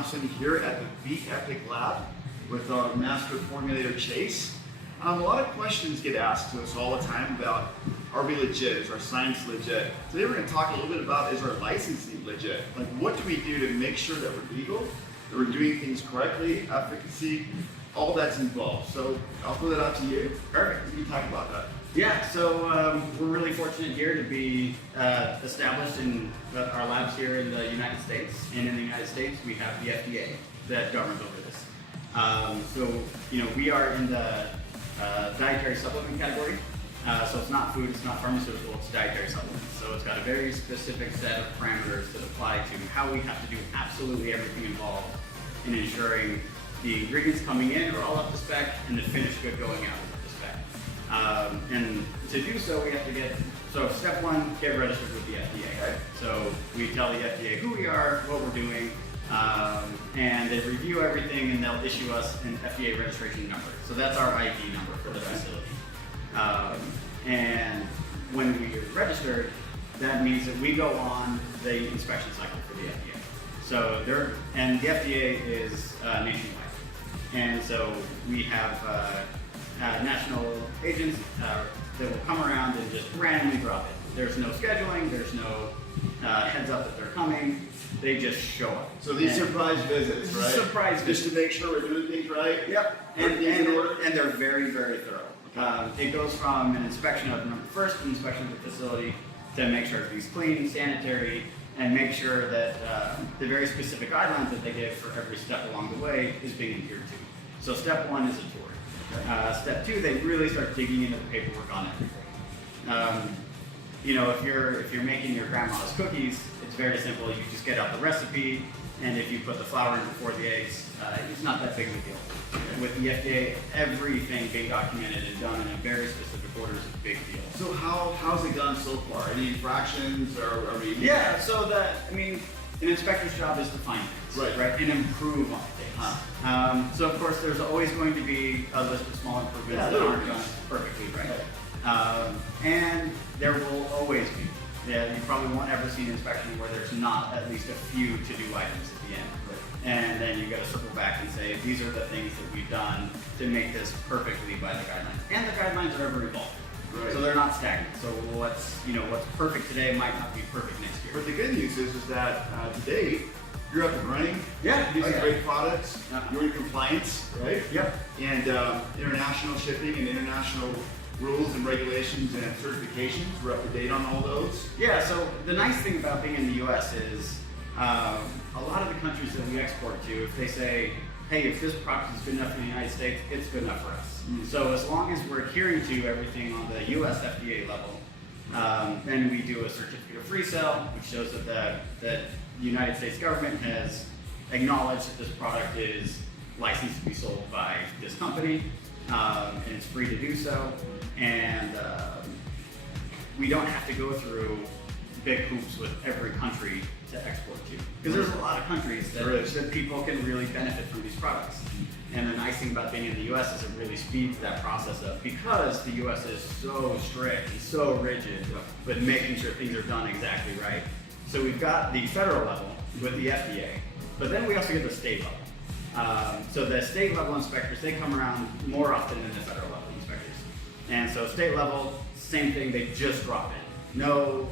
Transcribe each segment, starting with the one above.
I'm sitting here at the Bepik lab with our master formulator Chase. A lot of questions get asked to us all the time about, are we legit? Is our science legit? Today we're going to talk a little bit about, is our licensing legit? Like, what do we do to make sure that we're legal, that we're doing things correctly, efficacy, all that's involved. So I'll throw that out to you. Perfect. You can talk about that. Yeah, so we're really fortunate here to be established in our labs here in the United States. And in the United States, we have the FDA that governs over this. So, we are in the dietary supplement category. So it's not food, it's not pharmaceutical, it's dietary supplements. So it's got a very specific set of parameters that apply to how we have to do absolutely everything involved in ensuring the ingredients coming in are all up to spec and the finished good going out is up to spec. And to do so, we have to step one, get registered with the FDA. Right? So we tell the FDA who we are, what we're doing, and they review everything and they'll issue us an FDA registration number. So that's our ID number for the facility. And when we are registered, that means that we go on the inspection cycle for the FDA. So and the FDA is nationwide. And so we have national agents that will come around and just randomly drop it. There's no scheduling, there's no heads up that they're coming. They just show up. So these surprise visits, right? Surprise visits. Just to make sure we're doing things right? Yep. And they're very, very thorough. It goes from an inspection of first inspection of the facility to make sure everything's clean, sanitary, and make sure that the very specific guidelines that they give for every step along the way is being adhered to. So step one is a tour. Step two, they really start digging into the paperwork on everything. If you're making your grandma's cookies, it's very simple. You just get out the recipe, and if you put the flour in before the eggs, it's not that big of a deal. With the FDA, everything being documented and done in a very specific order is a big deal. So how's it gone so far? Any infractions or are we? Yeah, so an inspector's job is to find things, right? And improve on things. So of course, there's always going to be a list of small improvements that aren't done perfectly right. And there will always be. Yeah, you probably won't ever see an inspection where there's not at least a few to-do items at the end. And then you got to circle back and say, these are the things that we've done to make this perfectly by the guidelines. And the guidelines are ever evolving. Right. So they're not stagnant. So what's perfect today might not be perfect next year. But the good news is that today, you're up and running. Yeah. You're using great products. You're in compliance, right? Yep. And international shipping and international rules and regulations and certifications, we're up to date on all those. Yeah, so the nice thing about being in the US is a lot of the countries that we export to, if they say, hey, if this product is good enough for the United States, it's good enough for us. So as long as we're adhering to everything on the US FDA level, then we do a certificate of free sale, which shows that the United States government has acknowledged that this product is licensed to be sold by this company, and it's free to do so. And we don't have to go through big hoops with every country to export to. Because there's a lot of countries that people can really benefit from these products. And the nice thing about being in the US is it really speeds that process up because the US is so strict and so rigid with making sure things are done exactly right. So we've got the federal level with the FDA, but then we also get the state level. So the state level inspectors, they come around more often than the federal level inspectors. And so state level, same thing, they just drop it. No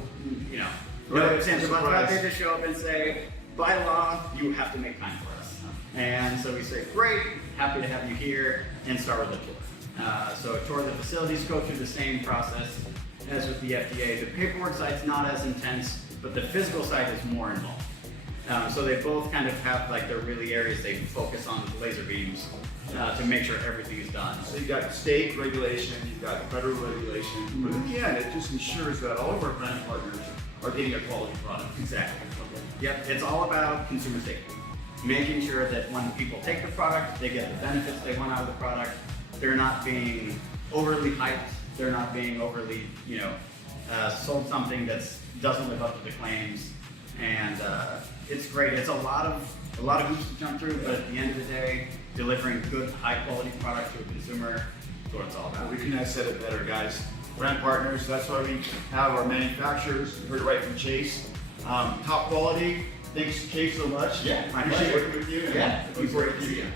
ifs, ands, or buts. They just show up and say, by law, you have to make time for us. And so we say, great, happy to have you here, and start with a tour. So a tour of the facilities, go through the same process as with the FDA. The paperwork side's not as intense, but the physical side is more involved. So they both kind of have like their really areas they focus on with laser beams to make sure everything is done. So you've got state regulation, you've got federal regulation, but in the end, it just ensures that all of our brand partners are getting a quality product. Exactly. Yep, it's all about consumer safety. Making sure that when people take the product, they get the benefits they want out of the product. They're not being overly hyped. They're not being overly, sold something that doesn't live up to the claims. And it's great. It's a lot of hoops to jump through, but at the end of the day, delivering good, high-quality product to a consumer is what it's all about. We couldn't have said it better, guys. Brand partners, that's why we have our manufacturers. You heard it right from Chase. Top quality, Thanks, Kate, so much. Yeah, my Appreciate pleasure. working with you. Yeah, Looking forward to see you. you.